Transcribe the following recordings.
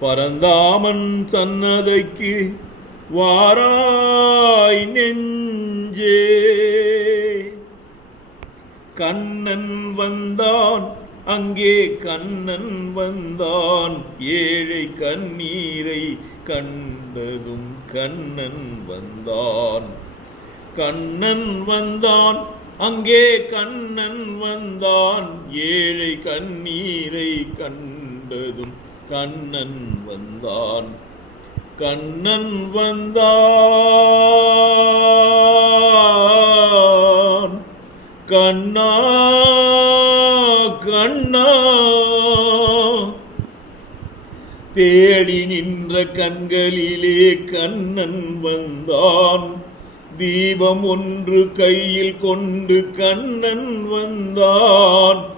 பரந்தாமன் சன்னதைக்கு வாராய் நெஞ்சே. கண்ணன் வந்தான் அங்கே கண்ணன் வந்தான் ஏழை கண்ணீரை கண்டதும் கண்ணன் வந்தான். கண்ணன் வந்தான் அங்கே கண்ணன் வந்தான் ஏழை கண்ணீரை கண்டதும் கண்ணன் வந்தான். கண்ணன் வந்தான். கண்ணா கண்ணா. தேடி நின்ற கண்களிலே கண்ணன் வந்தான். தீபம் ஒன்று கையில் கொண்டு கண்ணன் வந்தான்.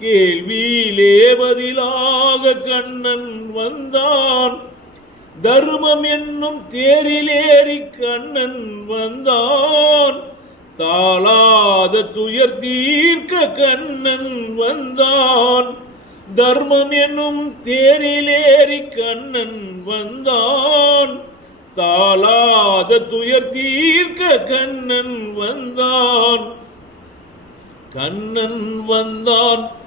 கேள்வியிலே பதிலாக கண்ணன் வந்தான். தர்மம் என்னும் தேரிலேறி கண்ணன் வந்தான். தாளாத துயர் தீர்க்க கண்ணன் வந்தான். தர்மம் என்னும் தேரிலேறி கண்ணன் வந்தான். தாளாத துயர் தீர்க்க கண்ணன் வந்தான். கண்ணன் வந்தான்.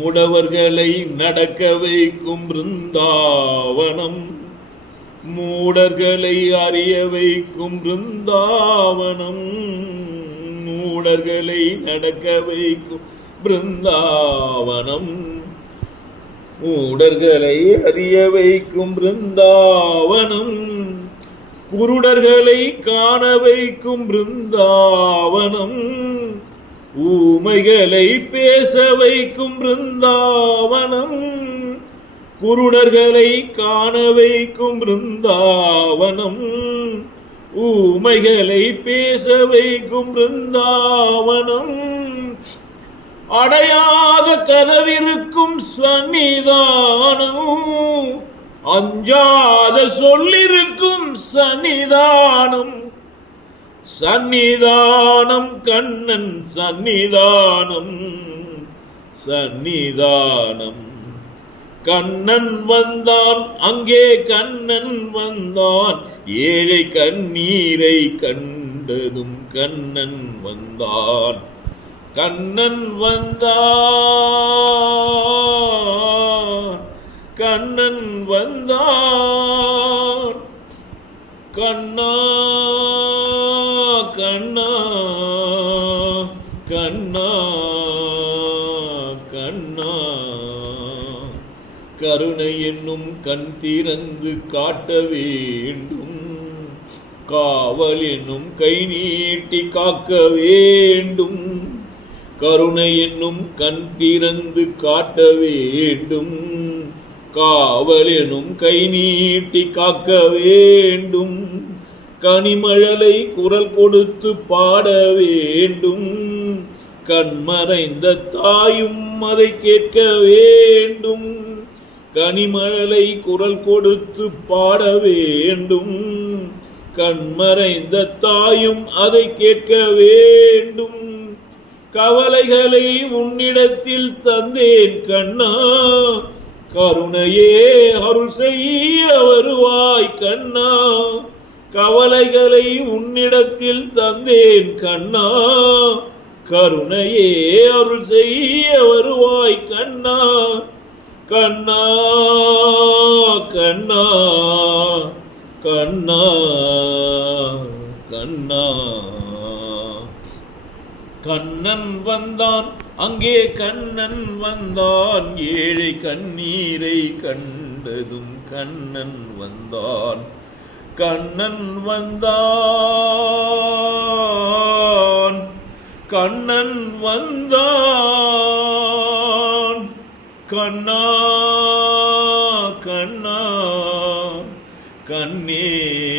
முடவர்களை நடக்க வைக்கும் பிருந்தாவனம். மூடர்களை அறிய வைக்கும் பிருந்தாவனம். மூடர்களை நடக்க வைக்கும் பிருந்தாவனம். மூடர்களை அறிய வைக்கும் பிருந்தாவனம். குருடர்களை காண வைக்கும் பிருந்தாவனம். ஊமைகளை பேச வைக்கும் பிருந்தாவனம் குருடர்களை காண வைக்கும் பிருந்தாவனம் ஊமைகளை பேச வைக்கும் பிருந்தாவனம். அடையாத கதவிருக்கும் சன்னிதானம் அஞ்சாத சொல்லிருக்கும் சன்னிதானம். சன்னிதானம் கண்ணன் சந்நிதானம் சந்நிதானம். கண்ணன் வந்தான் அங்கே கண்ணன் வந்தான் ஏழை கண்ணீரை கண்டதும் கண்ணன் வந்தான். கண்ணன் வந்தான் கண்ணன் வந்தான். கண்ணா கண்ணா கண்ணா கண்ணா. கருணை என்னும் கண் திறந்து காட்ட வேண்டும். காவல் என்னும் கை நீட்டி காக்க வேண்டும். கருணை என்னும் கண் திறந்து காட்ட வேண்டும். காவல் எனும் கை நீட்டி காக்க வேண்டும். கனிமழலை குரல் கொடுத்து பாட வேண்டும். கண்மறைந்த தாயும் அதை கேட்க வேண்டும். கனிமழலை குரல் கொடுத்து பாட வேண்டும். கண்மறைந்த தாயும் அதை கேட்க வேண்டும். கவலைகளை உன்னிடத்தில் தந்தேன் கண்ணா. கருணையே அருள் செய்ய வருவாய் கண்ணா. கவலைகளை உன்னிடத்தில் தந்தேன் கண்ணா. கருணையே அருள் செய்ய வருவாய் கண்ணா. கண்ணா கண்ணா. கண்ணா கண்ணா. கண்ணன் வந்தான் அங்கே கண்ணன் வந்தான். ஏழை கண்ணீரை கண்டதும் கண்ணன் வந்தான். கண்ணன் வந்தான். கண்ணன் வந்தான். கண்ணா கண்ணா கண்ணே